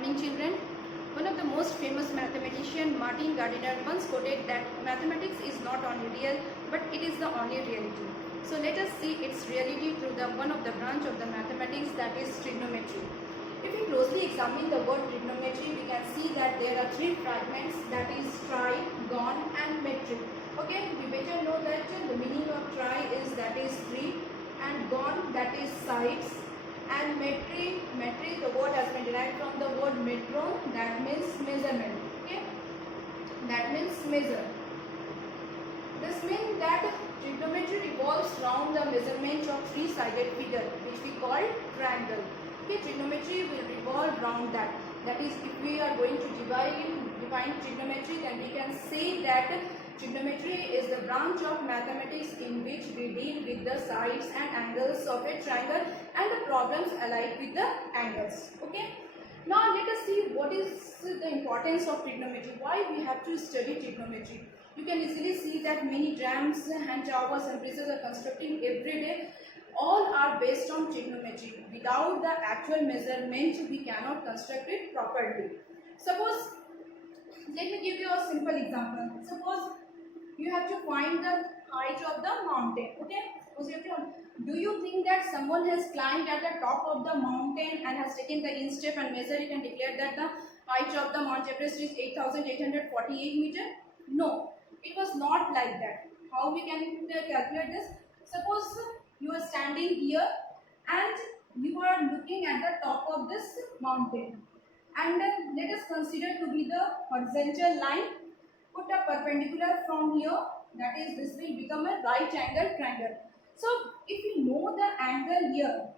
morning, children. One of the most famous mathematician, Martin Gardiner, once quoted that mathematics is not only real, but it is the only reality. So let us see its reality through the one of the branch of the mathematics, that is trigonometry. If we closely examine the word trigonometry, we can see that there are three fragments, that is tri, gon and metric. Okay, we better know that the meaning of tri is that is three, and gon that is sides, and metri the word has been derived from the word metron, that means measurement. Okay, that means measure. This means that trigonometry revolves around the measurement of three-sided figure, which we call triangle. Okay, trigonometry will revolve around that. That is, if we are going to define trigonometry, then we can say that trigonometry is the branch of mathematics in which we deal with the sides and angles of a triangle and the problems alike with the angles. Okay. Now let us see what is the importance of trigonometry. Why we have to study trigonometry? You can easily see that many dams and towers and bridges are constructing every day. All are based on trigonometry. Without the actual measurement, we cannot construct it properly. Suppose, let me give you a simple example. Suppose you have to find the height of the mountain. Okay, do you think that someone has climbed at the top of the mountain and has taken the inch step and measured it and declared that the height of the Mount Everest is 8,848 meter? No, it was not like that. How we can calculate this? Suppose you are standing here and you are looking at the top of this mountain, and let us consider to be the horizontal line. Put a perpendicular from here, that is, this will become a right angle triangle. So if you know the angle here,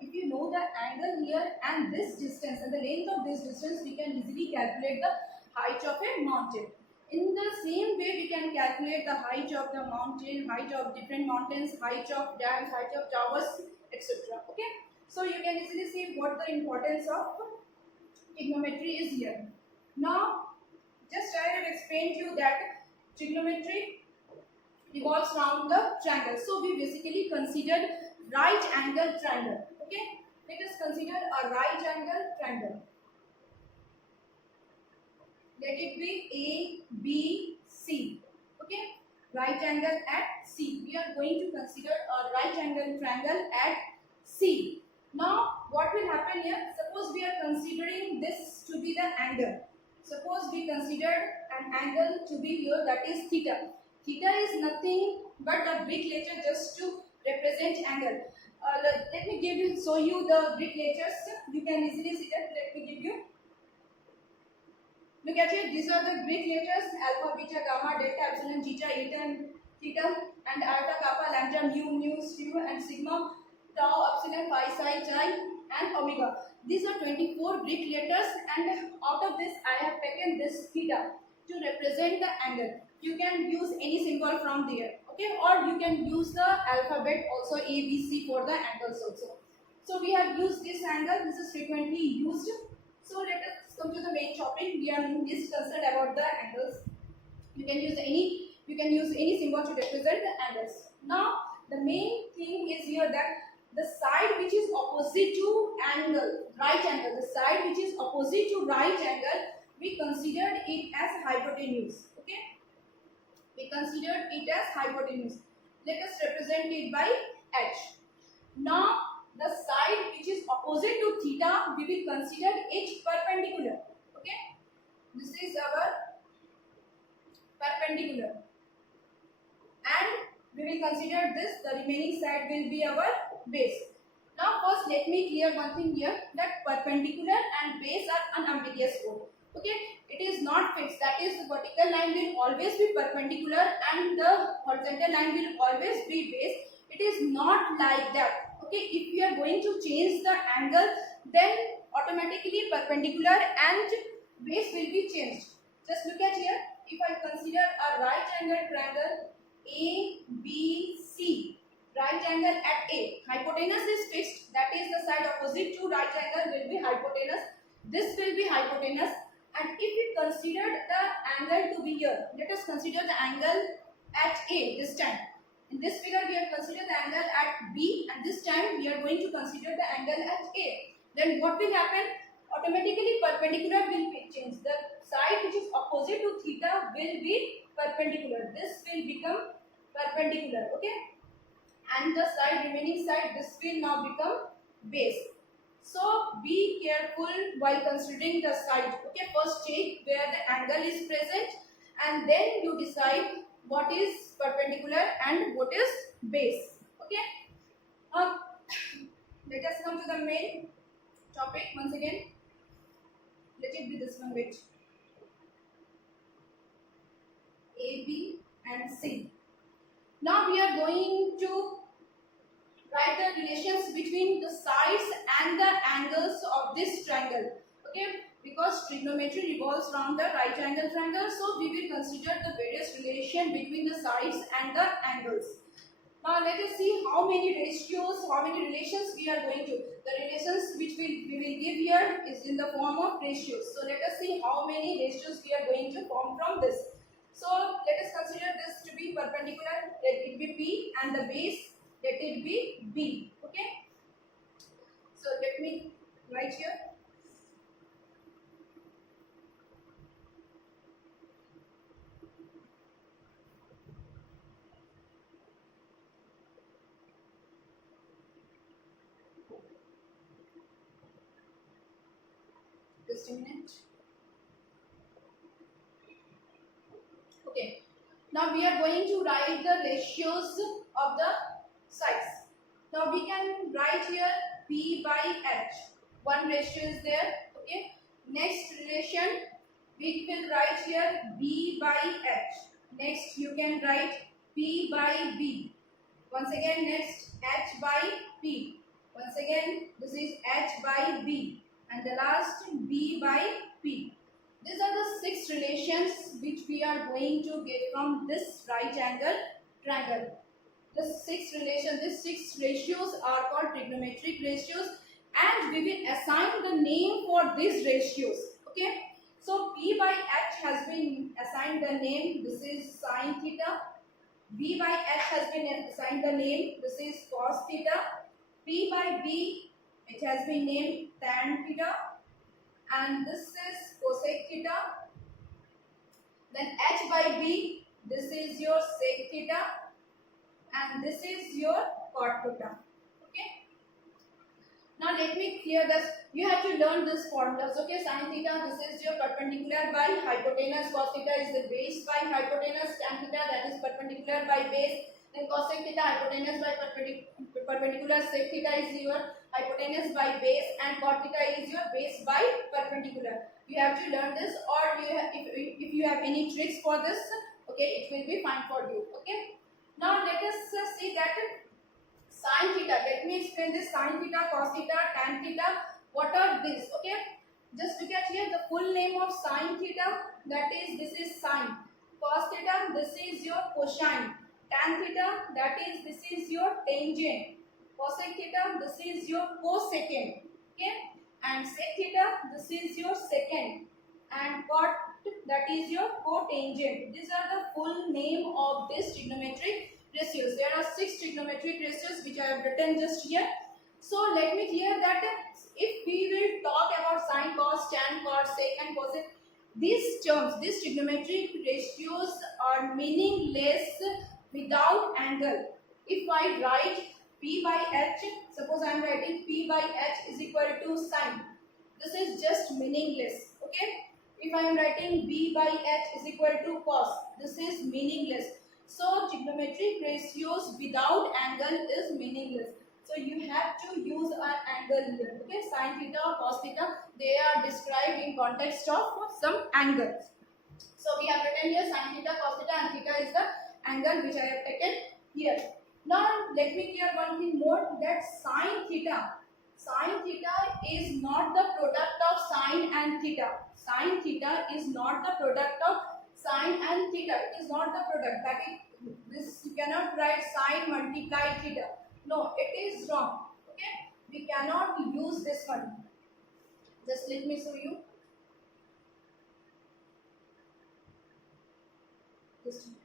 and this distance and the length of this distance, we can easily calculate the height of a mountain. In the same way, we can calculate the height of the mountain, height of different mountains, height of dams, height of towers, etc. Okay, so you can easily see what the importance of trigonometry is here. Now, just I have explained you that trigonometry revolves around the triangle. So we basically considered right angle triangle. Okay, let us consider a right angle triangle. Let it be A, B, C. Okay, right angle at C. We are going to consider a right angle triangle at C. Now, what will happen here? Suppose we are considering this to be the angle. Suppose we considered an angle to be here, that is theta. Theta is nothing but a Greek letter just to represent angle. Let me show you the Greek letters. You can easily see that. Let me give you. Look at it. These are the Greek letters: alpha, beta, gamma, delta, epsilon, zeta, eta, and theta, and iota, kappa, lambda, mu, mu, and sigma, tau, epsilon, phi, psi, chi, and omega. These are 24 Greek letters, and out of this I have taken this theta to represent the angle. You can use any symbol from there, okay, or you can use the alphabet also, A, B, C, for the angles also. So we have used this angle. This is frequently used. So let us come to the main topic. We are least concerned about the angles. You can use any symbol to represent the angles. Now the main thing is here that the side which is opposite to angle, right angle, the side which is opposite to right angle, we considered it as hypotenuse. Okay, we considered it as hypotenuse. Let us represent it by H. Now the side which is opposite to theta, we will consider H perpendicular. Okay, this is our perpendicular, and we will consider this, the remaining side will be our base. Now first let me clear one thing here, that perpendicular and base are unambiguous word. Okay, it is not fixed, that is, the vertical line will always be perpendicular and the horizontal line will always be base. It is not like that. Okay, if we are going to change the angle, then automatically perpendicular and base will be changed. Just look at here. If I consider a right angle triangle A, B, C, right angle at A, hypotenuse is fixed, that is, the side opposite to right angle will be hypotenuse. This will be hypotenuse, and if we consider the angle to be here, let us consider the angle at A this time. In this figure we have considered the angle at B, and this time we are going to consider the angle at A. Then what will happen? automatically perpendicular will be changed. The side which is opposite to theta will be perpendicular. This will become perpendicular. Okay, and the side remaining side, this will now become base. So be careful while considering the side. Okay, first check where the angle is present and then you decide what is perpendicular and what is base. Okay, um, let us come to the main topic once again. Let it be this one, which A, B and C. Now we are going to write the relations between the sides and the angles of this triangle. Okay, because trigonometry revolves around the right angle triangle, so we will consider the various relation between the sides and the angles. Now let us see how many ratios, how many relations we are going to. The relations which we will give here is in the form of ratios. So let us see how many ratios we are going to form from this. So let us consider this to be perpendicular. Let it be P and the base, let it be B. Okay. So let me write here. Just a minute. Okay. Now we are going to write the ratios of the sides. Now we can write here P by H. One ratio is there. Okay. Next relation we will write here B by H. Next you can write P by B. Once again next H by P. Once again this is H by B. And the last B by P. These are the 6 relations which we are going to get from this right angle triangle. The 6 relations, these 6 ratios are called trigonometric ratios, and we will assign the name for these ratios. Okay. So P by H has been assigned the name. This is sine theta. B by H has been assigned the name. This is cos theta. P by B, it has been named tan theta. And this is cosec theta. Then H by B, this is your sec theta, and this is your cot theta. Okay. Now let me clear this. You have to learn this formulas. Okay, sine theta, this is your perpendicular by hypotenuse. Cos theta is the base by hypotenuse. Tan theta, that is perpendicular by base. Then cosec theta, hypotenuse by perpendicular. Sec theta is your hypotenuse by base, and cot theta is your base by perpendicular. You have to learn this, or you have, if you have any tricks for this, okay, it will be fine for you. Okay. Now let us see that sine theta. Let me explain this. Sine theta, cos theta, tan theta. What are these? Okay. Just look at here the full name of sine theta. That is, this is sine. Cos theta, this is your cosine. Tan theta, that is, this is your tangent. Cosec theta, this is your cosecant. Okay. And sec theta, this is your secant. And cot, that is your cotangent. These are the full name of this trigonometric ratios. There are 6 trigonometric ratios which I have written just here. So let me clear that if we will talk about sine, cos, tan, cot, sec and cosec, these terms, these trigonometric ratios are meaningless without angle. If I write P by H, suppose I am writing P by H is equal to sine. This is just meaningless. Okay. If I am writing B by H is equal to cos, this is meaningless. So trigonometric ratios without angle is meaningless. So you have to use an angle here. Okay, sine theta or cos theta, they are described in context of some angles. So we have written here sine theta, cos theta, and theta is the angle which I have taken here. Now let me clear one thing more, that sine theta is not the product of sine and theta. Sine theta is not the product of sine and theta. It is not the product. That is, this you cannot write sine multiply theta. No, it is wrong. Okay, we cannot use this one. Just let me show you. Just a minute.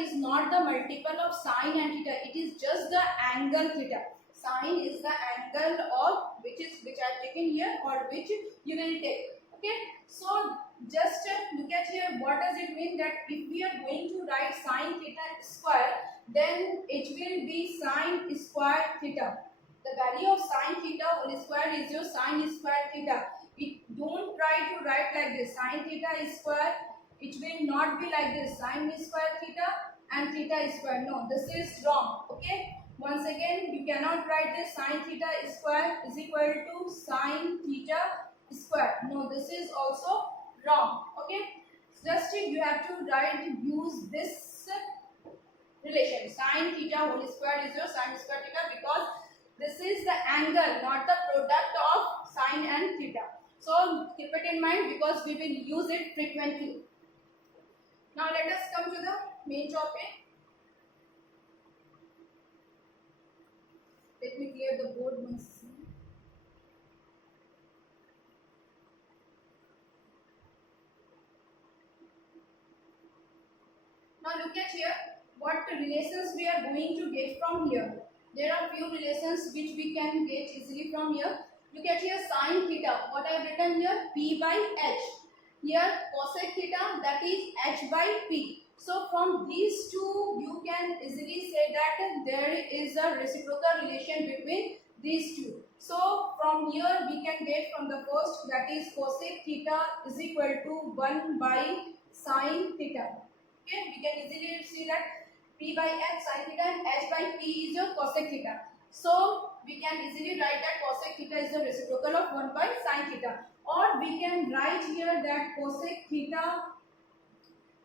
is not the multiple of sine and theta. It is just the angle theta. Sine is the angle of which I have taken here or which you will take. Okay. So just look at here. What does it mean that if we are going to write sine theta square, then it will be sine square theta. The value of sine theta whole square is your sine square theta. Don't try to write like this, sine theta square. It will not be like this, sine square theta and theta square. No, this is wrong. Okay. Once again, you cannot write this sine theta square is equal to sine theta square. No, this is also wrong. Okay. Just you have to use this relation. Sine theta whole square is your sine square theta, because this is the angle, not the product of sine and theta. So keep it in mind, because we will use it frequently. Now let us come to the main topic. Let me clear the board once. Now look at here, what relations we are going to get from here. There are few relations which we can get easily from here. Look at here, sine theta. What I have written here, P by H. Here cosec theta, that is H by P. So from these two you can easily say that there is a reciprocal relation between these two. So from here we can get from the first, that is cosec theta is equal to 1 by sine theta. Okay, we can easily see that P by H sine theta and H by P is your cosec theta. So we can easily write that cosec theta is the reciprocal of 1 by sine theta. Or we can write here that cosec theta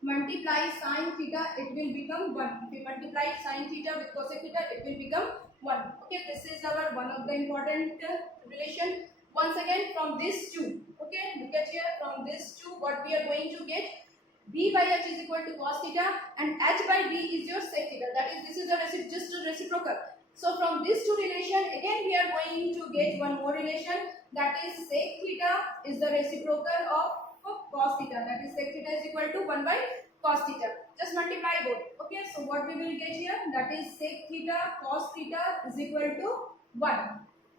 multiply sine theta, it will become 1. If we multiply sine theta with cosec theta, it will become 1. Okay, this is our one of the important relation. Once again, from this two, okay, look at here, from this two, what we are going to get, B by H is equal to cos theta and H by B is your sec theta. That is, this is just a reciprocal. So from these two relation, again we are going to get one more relation, that is sec theta is the reciprocal of cos theta. That is sec theta is equal to 1 by cos theta. Just multiply both. Okay, so what we will get here, that is sec theta cos theta is equal to 1.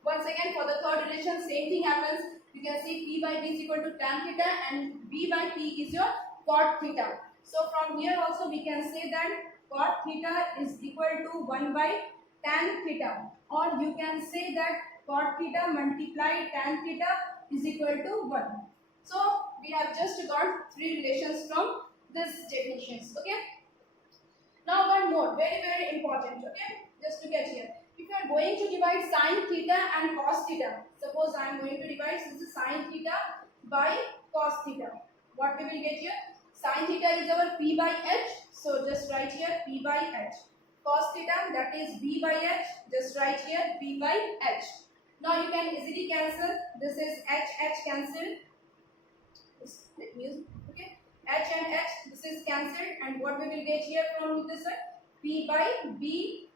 Once again, for the third relation, same thing happens. You can see P by B is equal to tan theta and B by P is your cot theta. So from here also we can say that cot theta is equal to 1 by tan theta, or you can say that cot theta multiplied tan theta is equal to 1. So we have just got three relations from this definitions. Okay. Now one more, very important. Okay, just look at here. If you are going to divide sine theta and cos theta, suppose I am going to divide this is sine theta by cos theta, what we will get here? Sine theta is our P by H, so just write here P by H. Cos theta, that is B by H, just write here B by H. Now you can easily cancel, this is H cancelled. Let me use, okay, H and H, this is cancelled, and what we will get here from this side? P by B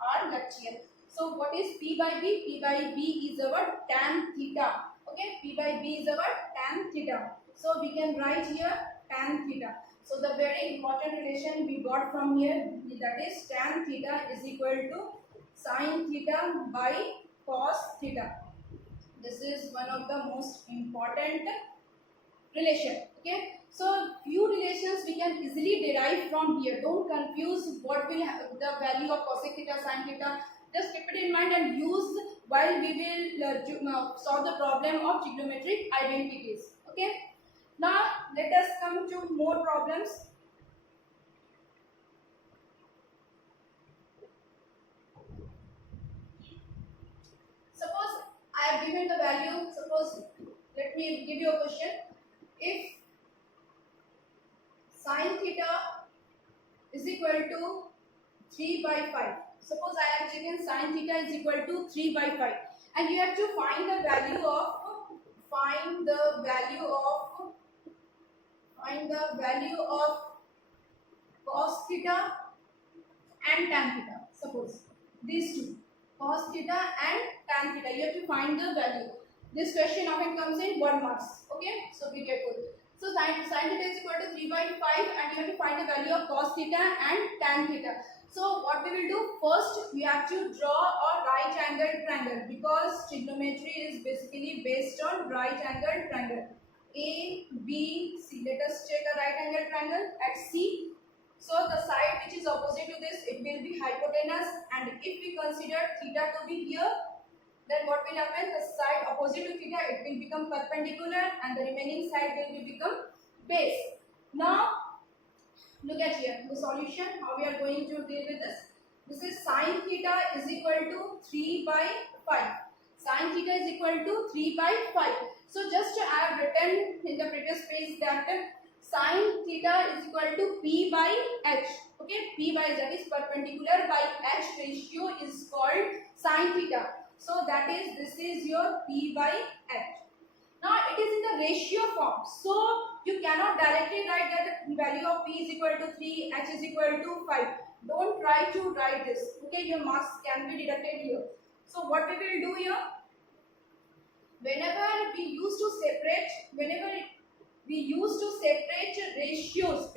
are left here. So what is P by B? P by B is our tan theta. Okay, P by B is our tan theta. So we can write here tan theta. So the very important relation we got from here, that is tan theta is equal to sine theta by cos theta. This is one of the most important relation. Okay, so few relations we can easily derive from here. Don't confuse what will have the value of cosec theta, sine theta. Just keep it in mind and use while we will solve the problem of trigonometric identities. Okay. Now let us come to more problems. Suppose I have given the value, suppose let me give you a question. If sine theta is equal to 3 by 5, suppose I have taken sine theta is equal to 3 by 5, and you have to find the value of cos theta and tan theta. Suppose these two, cos theta and tan theta, you have to find the value. This question often comes in 1 marks. Okay, so be careful. So So sin theta is equal to 3 by 5 and you have to find the value of cos theta and tan theta. So what we will do, first we have to draw a right angled triangle because trigonometry is basically based on right angled triangle. A, B, C. Let us take a right angled triangle at C. So the side which is opposite to this, it will be hypotenuse, and if we consider theta to be here, then what will happen? The side opposite to theta, it will become perpendicular and the remaining side will become base. Now look at here the solution, how we are going to deal with this. This is sin theta is equal to 3 by 5. Sin theta is equal to 3 by 5. So just I have written in the previous page that sin theta is equal to P by H. Okay, P by H, that is perpendicular by H ratio is called sin theta. So that is, this is your P by H. Now it is in the ratio form, so you cannot directly write that the value of P is equal to 3, H is equal to 5. Don't try to write this. Okay, your marks can be deducted here. So what we will do here, whenever we used to separate ratios,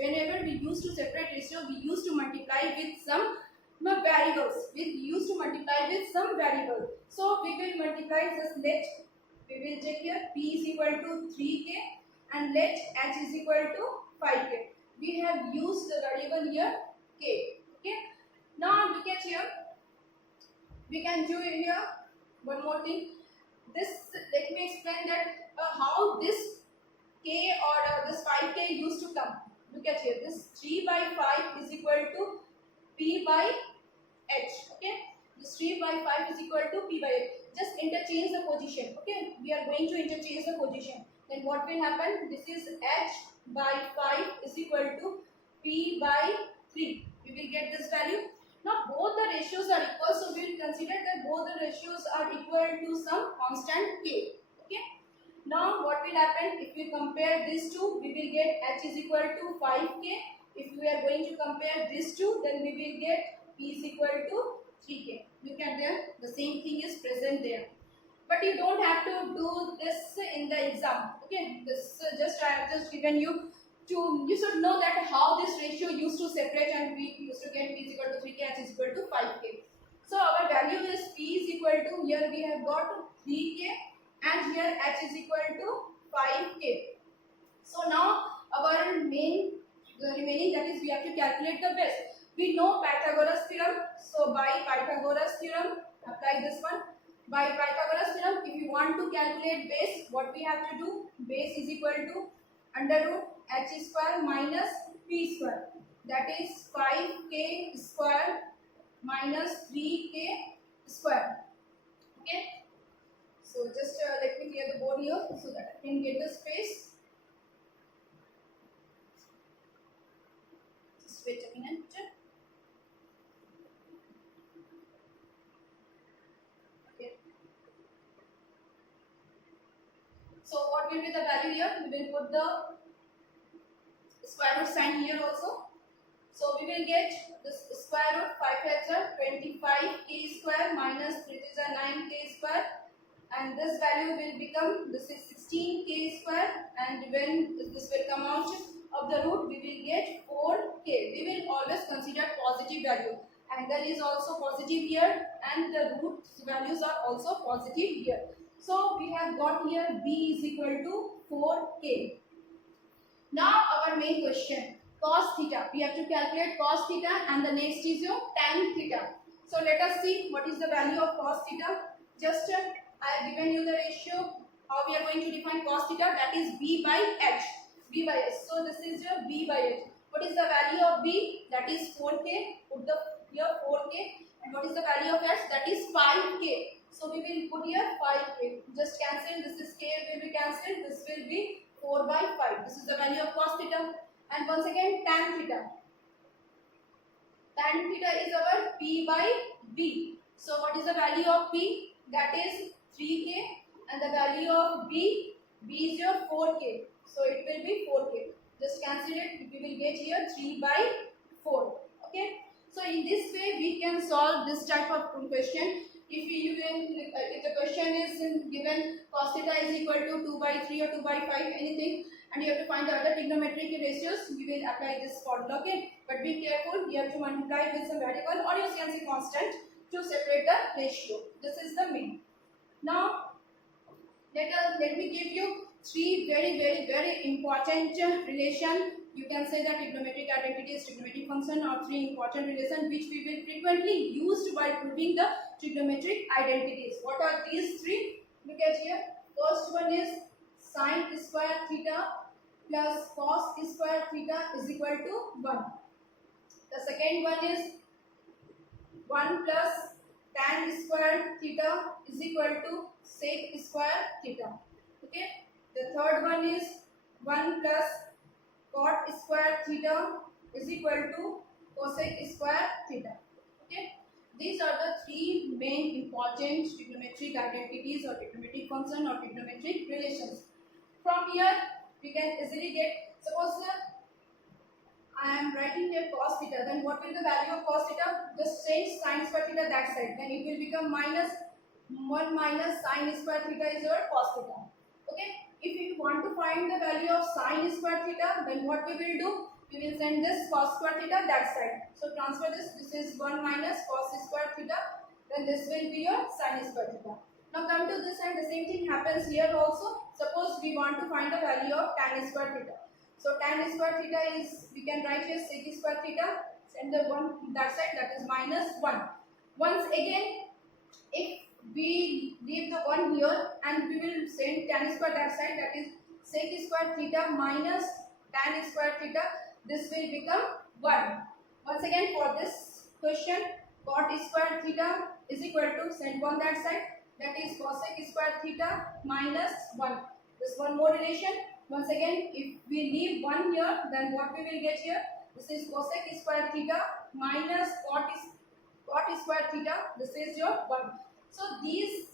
we used to multiply with some variables. So we will multiply, just let, we will take here P is equal to 3k and let H is equal to 5k. We have used the variable here k. Okay. Now look at here. We can do here one more thing. This, let me explain that how this k or this 5k used to come. Look at here. This 3 by 5 is equal to P by H. Okay. This 3 by 5 is equal to P by H. Just interchange the position. Okay. We are going to interchange the position. Then what will happen? This is H by 5 is equal to P by 3. We will get this value. Now both the ratios are equal, so we will consider that both the ratios are equal to some constant k. Okay. Now what will happen? If we compare these two, we will get H is equal to 5k. If we are going to compare these two, then we will get P is equal to 3k. Look at there, the same thing is present there. But you don't have to do this in the exam. Okay, this just I have just given you to, you should know that how this ratio used to separate, and we used to get P is equal to 3k, H is equal to 5k. So our value is P is equal to, here we have got 3k and here H is equal to 5k. So now our remaining, that is, we have to calculate the base. We know Pythagoras theorem, so by Pythagoras theorem, apply this one. By Pythagoras theorem, if you want to calculate base, what we have to do? Base is equal to under root H square minus P square. That is 5k square minus 3k square. Okay. So just let me clear the board here so that I can get the space. Just wait a minute. Okay. So what will be the value here? We will put the square root sign here also. So we will get this square root 5 times are 25k square minus 3 is a 9k square, and this value will become, this is 16k square, and when this will come out of the root, we will get 4k. We will always consider positive value. Angle is also positive here and the root values are also positive here. So we have got here B is equal to 4k. Now our main question, cos theta. We have to calculate cos theta, and the next is your tan theta. So let us see what is the value of cos theta. Just I have given you the ratio. How we are going to define cos theta? That is B by H. B by H. So this is your B by H. What is the value of B? That is 4k. Put the here 4k. And what is the value of H? That is 5k. So we will put here 5k. Just cancel. This is k will be cancelled. This will be 4 by 5. This is the value of cos theta. And once again tan theta. Tan theta is our P by B. So what is the value of P? That is 3k, and the value of B is your 4k. So it will be 4k. Just cancel it. We will get here 3 by 4. Okay. So in this way we can solve this type of question. if the question is given cos theta is equal to 2 by 3 or 2 by 5 anything, and you have to find the other trigonometric ratios, we will apply this formula. Okay, but be careful, you have to multiply with some variable or you can say constant to separate the ratio. This is the main. Now let me give you three very important relation. You can say that trigonometric identities, trigonometric function, or three important relation which we will frequently used while proving the trigonometric identities. What are these three? Look at here. First one is sin square theta plus cos square theta is equal to 1. The second one is 1 plus tan square theta is equal to sec square theta. Okay. The third one is 1 plus cot square theta is equal to cosec square theta. Okay. These are the three main important trigonometric identities or trigonometric function or trigonometric relations. From here we can easily get, suppose I am writing here cos theta, then what will the value of cos theta? Just change sin square theta that side, then it will become minus 1 minus sin square theta is your cos theta. Okay. If you want to find the value of sin square theta, then what we will do? We will send this cos square theta that side. So transfer this. This is 1 minus cos square theta. Then this will be your sin square theta. Now come to this side. The same thing happens here also. Suppose we want to find the value of tan square theta. So tan square theta is, we can write here sec square theta. Send the 1 that side, that is minus 1. Once again, if we leave the 1 here and we will send tan square that side, that is sec square theta minus tan square theta, this will become 1. Once again for this question, cot square theta is equal to send 1 that side, that is cosec square theta minus 1. This one more relation. Once again, if we leave 1 here, then what we will get here? This is cosec square theta minus cot square theta. This is your 1. So these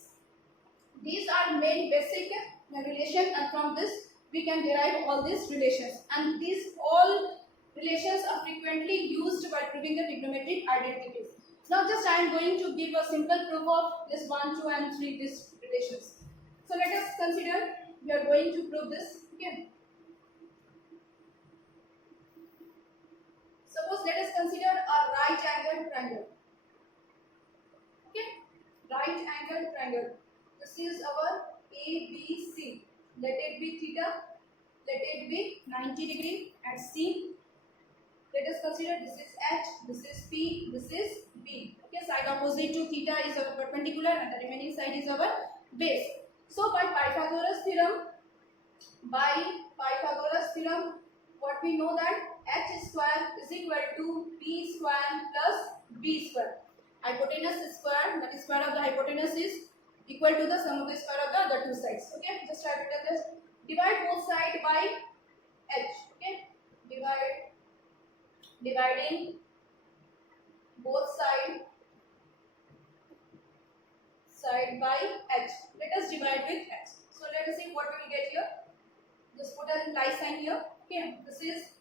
are main basic relations, and from this we can derive all these relations, and these all relations are frequently used by proving the trigonometric identities. Now just I am going to give a simple proof of this 1, 2 and 3 these relations. So let us consider we are going to prove this. Okay. Suppose let us consider a right angled triangle. Okay. Right angled triangle. This is our ABC. Let it be theta. Let it be 90 degree at C. Let us consider this is H, this is P, this is B. Okay, side opposite to theta is our perpendicular and the remaining side is our base. So by Pythagoras theorem, what we know that H square is equal to P square plus B square. Hypotenuse square, that is square of the hypotenuse, is equal to the sum of the square of the other two sides. Okay, just write it as this. Divide both sides by H. Okay, dividing both side by H. Let us divide with H. So let us see what we will get here. Just put a like sign here. Okay, this is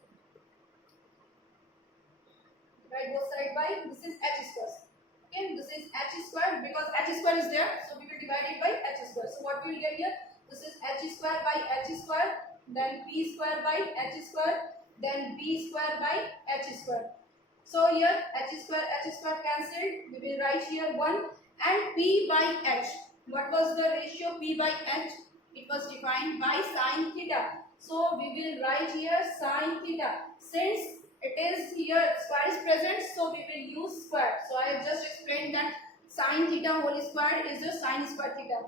divide both side by, this is H square. Okay, this is H square, because H square is there, so we will divide it by H square. So what we will get here? This is H square by H square, then P square by H square, then B square by H square. So here H square cancelled. We will write here 1 and P by H. What was the ratio P by H? It was defined by sin theta. So we will write here sin theta. Since it is here square is present, so we will use square. So I have just explained that sin theta whole square is the sin square theta.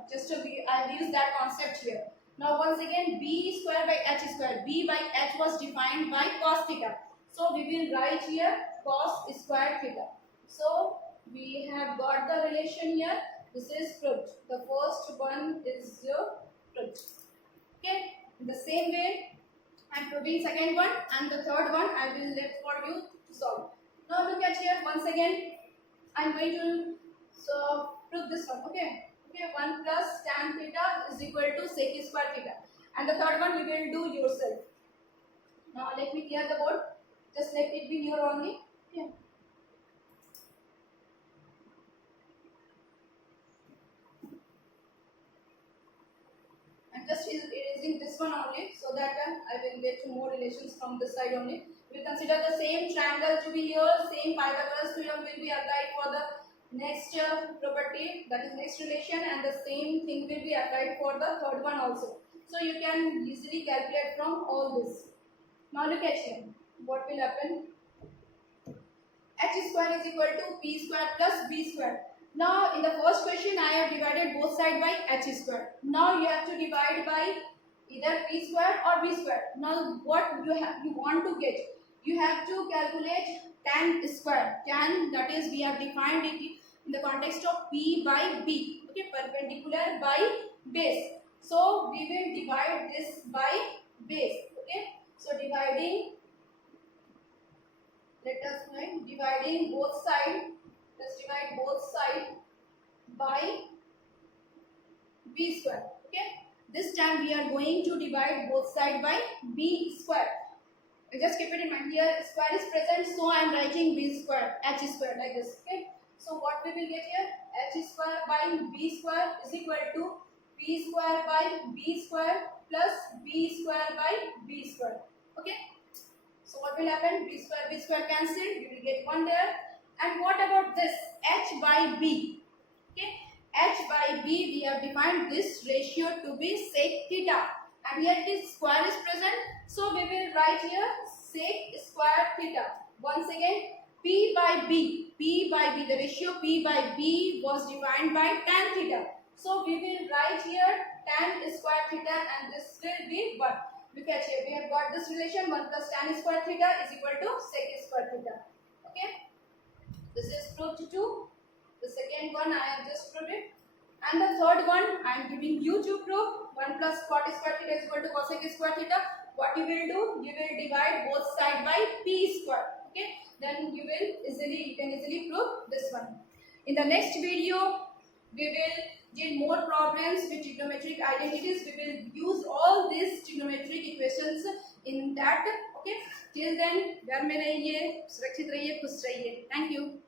I have used that concept here. Now once again, B square by H square. B by H was defined by cos theta. So we will write here cos square theta. So we have got the relation here. This is proved. The first one is proved. Okay. In the same way, I am proving second one, and the third one I will let for you to solve. Now look at here once again. I am going to prove this one. Okay. 1 plus tan theta is equal to sec square theta, and the third one you will do yourself. Now let me clear the board. Just let it be here only. Okay. just erasing this one only so that I will get more relations from this side only. We will consider the same triangle to be here, same Pythagoras theorem will be applied for the next property, that is next relation, and the same thing will be applied for the third one also. So you can easily calculate from all this. Now look at here. What will happen? H square is equal to P square plus B square. Now in the first question I have divided both sides by H square. Now you have to divide by either P square or B square. Now what you want to get? You have to calculate tan square. Tan, that is, we have defined it in the context of P by B. Okay, perpendicular by base. So we will divide this by base. Okay, so dividing, let us find, dividing both sides. Let's divide both sides by B square. Okay, this time we are going to divide both sides by B square. Just keep it in mind, here square is present, so I am writing B square, H square like this. Okay, so what we will get here? H square by B square is equal to P square by B square plus B square by B square. Okay, so what will happen? B square cancelled, we will get 1 there. And what about this H by B? Okay, H by B, we have defined this ratio to be sec theta, and here this square is present, so we will write here sec square theta. Once again, P by B, the ratio P by B was defined by tan theta, so we will write here tan square theta, and this will be 1. Look at here, we have got this relation, 1 plus tan square theta is equal to sec square theta. Okay, this is proved 2. The second one I have just proved it, and the third one I am giving you to prove. 1 plus cot square theta is equal to cosec square theta. What you will do? You will divide both sides by P square. Okay, then you can easily prove this one. In the next video, we will deal more problems with trigonometric identities. We will use all these trigonometric equations in that. Okay, till then घर में रहिए, सुरक्षित रहिए, खुश रहिए. Thank you.